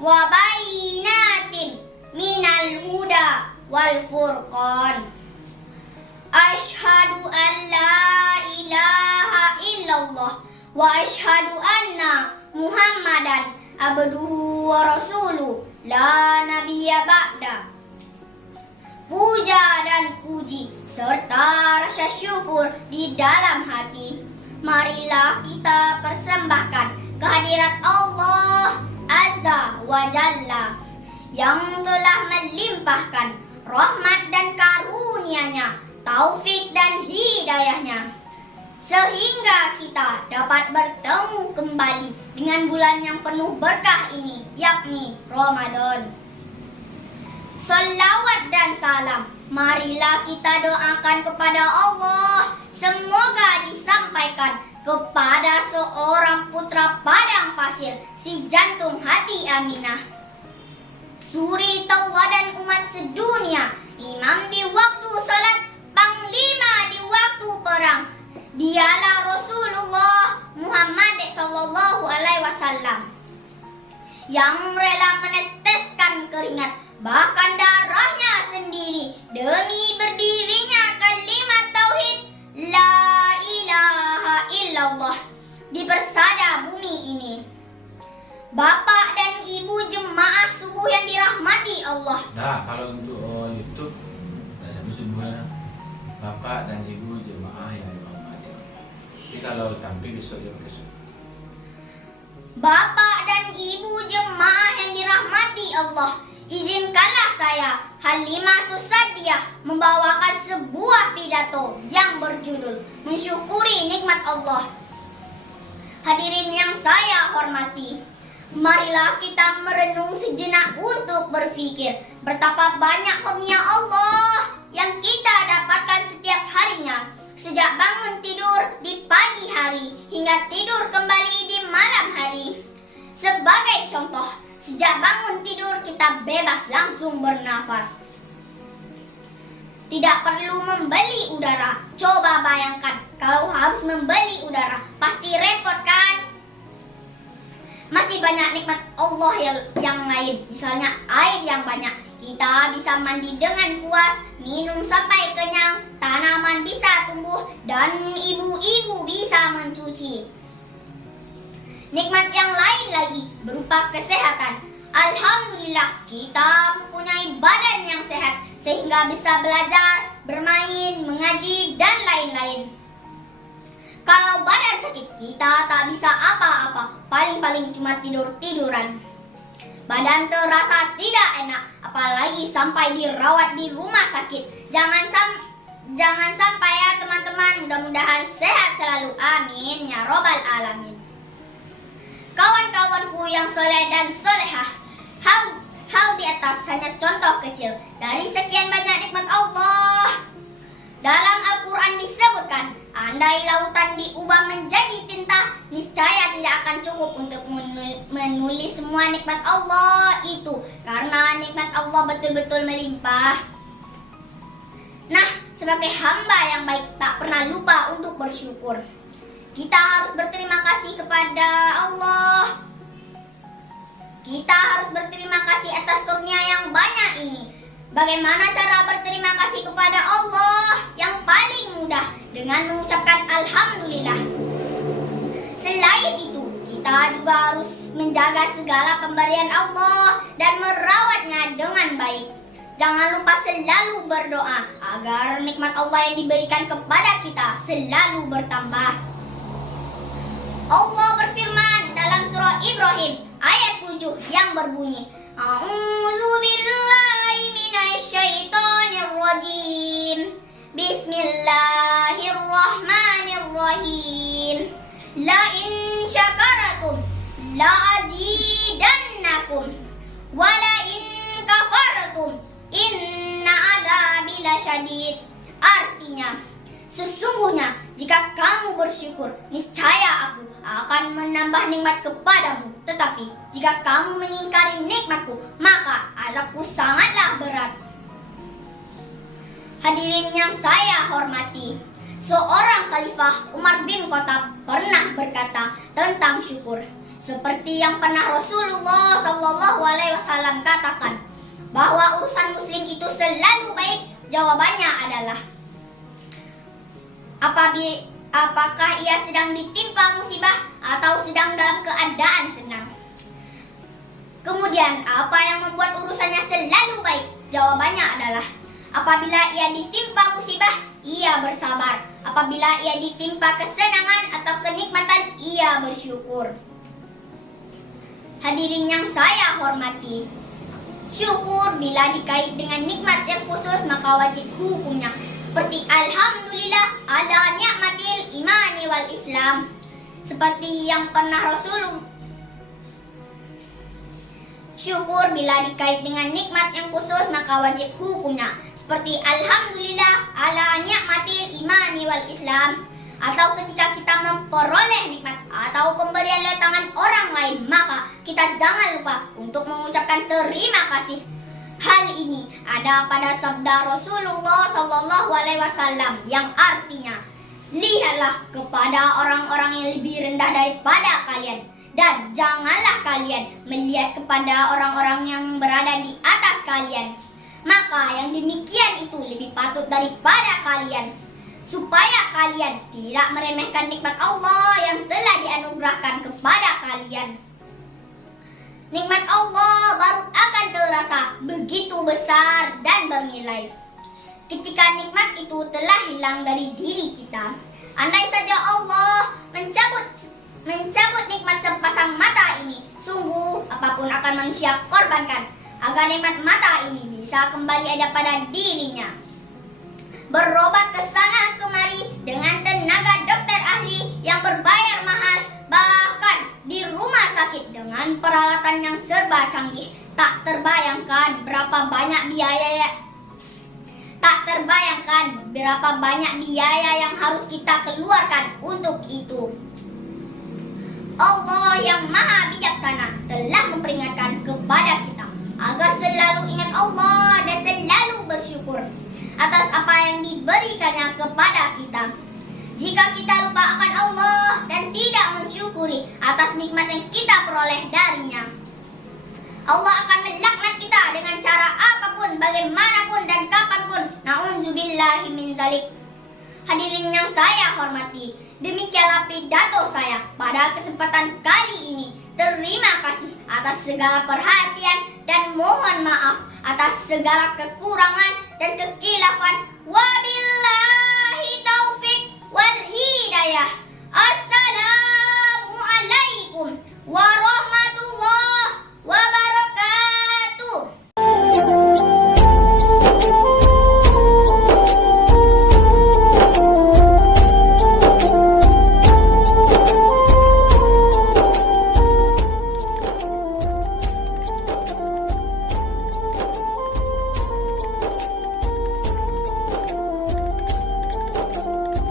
wa bayyinatin minal huda wal furqan. Asyhadu an la ilaha illallah wa asyhadu anna Muhammadan abduhu wa rasuluh la nabiyya ba'da. Puja dan puji serta rasa syukur di dalam hati, marilah kita persembahkan kehadirat Allah Azza wa Jalla yang telah melimpahkan rahmat dan karunia-Nya, taufik dan hidayahnya, sehingga kita dapat bertemu kembali dengan bulan yang penuh berkah ini, yakni Ramadan. Salawat dan salam marilah kita doakan kepada Allah, semoga disampaikan kepada seorang putra padang pasir, si jantung hati Aminah, suri tauladan umat sedunia, imam di waktu salat, panglima di waktu perang. Dialah Rasulullah Muhammad sallallahu alaihi wasallam yang rela meneteskan keringat, bahkan darahnya sendiri, demi berdirinya kalimat tauhid la ilaha illallah di persada bumi ini. Bapak dan ibu jemaah subuh yang dirahmati Allah. Nah, kalau untuk YouTube tidak sampai subuhnya. Bapak dan ibu jemaah yang dirahmati. Tapi kalau tampil besok ya besok. Bapak dan ibu jemaah yang dirahmati Allah, izinkanlah saya Halimatus Sa'diyah membawakan sebuah pidato yang berjudul Mensyukuri Nikmat Allah. Hadirin yang saya hormati, marilah kita merenung sejenak untuk berpikir betapa banyak karunia Allah yang kita dapatkan setiap harinya, sejak bangun tidur di pagi hari hingga tidur kembali di malam hari. Sebagai contoh, sejak bangun tidur kita bebas langsung bernafas, tidak perlu membeli udara. Coba bayangkan kalau harus membeli udara, pasti repot kan? Masih banyak nikmat Allah yang lain, misalnya air yang banyak. Kita bisa mandi dengan puas, minum sampai kenyang, tanaman bisa tumbuh, dan ibu-ibu bisa mencuci. Nikmat yang lain lagi berupa kesehatan. Alhamdulillah kita mempunyai badan yang sehat sehingga bisa belajar, bermain, mengaji, dan lain-lain. Kalau badan sakit, kita tak bisa apa-apa, paling-paling cuma tidur-tiduran. Badan terasa tidak enak, apalagi sampai dirawat di rumah sakit. Jangan sampai ya teman-teman, mudah-mudahan sehat selalu, amin ya robbal alamin. Kawan-kawanku yang soleh dan solehah, hal di atas hanya contoh kecil dari sekian banyak nikmat Allah. Dalam Al-Quran disebutkan, andai lautan diubah menjadi tinta, niscaya tidak akan cukup untuk menulis semua nikmat Allah itu, karena nikmat Allah betul-betul melimpah. Nah, sebagai hamba yang baik tak pernah lupa untuk bersyukur. Kita harus berterima kasih kepada Allah. Kita harus berterima kasih atas karunia yang banyak ini. Bagaimana cara berterima kasih kepada Allah? Yang paling mudah dengan mengucapkan Alhamdulillah. Selain itu, kita juga harus menjaga segala pemberian Allah dan merawatnya dengan baik. Jangan lupa selalu berdoa agar nikmat Allah yang diberikan kepada kita selalu bertambah. Allah berfirman dalam surah Ibrahim ayat 7 yang berbunyi, A'udzubillahi minasyaitonirrajim. Bismillahirrahmanirrahim. La in syakaratum la azidannakum wa la in kafartum inna adzabi lasyadid. Artinya, sesungguhnya jika kamu bersyukur, niscaya aku akan menambah nikmat kepadamu. Tetapi jika kamu mengingkari nikmatku, maka azabku sangatlah berat. Hadirin yang saya hormati, seorang khalifah Umar bin Khattab pernah berkata tentang syukur, Seperti yang pernah Rasulullah SAW katakan, bahwa urusan muslim itu selalu baik. Jawabannya adalah, apakah ia sedang ditimpa musibah atau sedang dalam keadaan senang? Kemudian, apa yang membuat urusannya selalu baik? Jawabannya adalah, apabila ia ditimpa musibah, ia bersabar. Apabila ia ditimpa kesenangan atau kenikmatan, ia bersyukur. Hadirin yang saya hormati, syukur bila dikait dengan nikmat yang khusus maka wajib hukumnya. Seperti alhamdulillah ala ni'matil imani wal islam. Seperti yang pernah Rasulullah. Syukur bila dikait dengan nikmat yang khusus maka wajib hukumnya. Seperti alhamdulillah ala ni'matil imani wal islam. Atau ketika kita memperoleh nikmat atau pemberian dari tangan orang lain, maka kita jangan lupa untuk mengucapkan terima kasih. Hal ini ada pada sabda Rasulullah SAW yang artinya, lihatlah kepada orang-orang yang lebih rendah daripada kalian, dan janganlah kalian melihat kepada orang-orang yang berada di atas kalian. Maka yang demikian itu lebih patut daripada kalian, supaya kalian tidak meremehkan nikmat Allah yang telah dianugerahkan kepada kalian. Nikmat Allah baru akan terasa begitu besar dan bernilai ketika nikmat itu telah hilang dari diri kita. Andai saja Allah mencabut nikmat sepasang mata ini, sungguh apapun akan manusia korbankan agar nikmat mata ini bisa kembali ada pada dirinya. Berobat ke sana kemari dengan tenaga dokter ahli yang berbayar mahal, bahkan di rumah sakit dengan peralatan yang serba canggih. Tak terbayangkan berapa banyak biaya yang harus kita keluarkan untuk itu. Allah yang maha bijaksana telah memperingatkan kepada kita agar selalu ingat Allah dan selalu bersyukur atas apa yang diberikannya kepada kita. Jika kita lupa akan Allah dan tidak mensyukuri atas nikmat yang kita peroleh darinya, Allah akan melaknat kita dengan cara apapun, bagaimanapun dan kapanpun. Na'udzubillahi min zalik. Hadirin yang saya hormati, demikianlah pidato saya pada kesempatan kali ini. Terima kasih atas segala perhatian dan mohon maaf atas segala kekurangan dan kekilafan. Wabillahi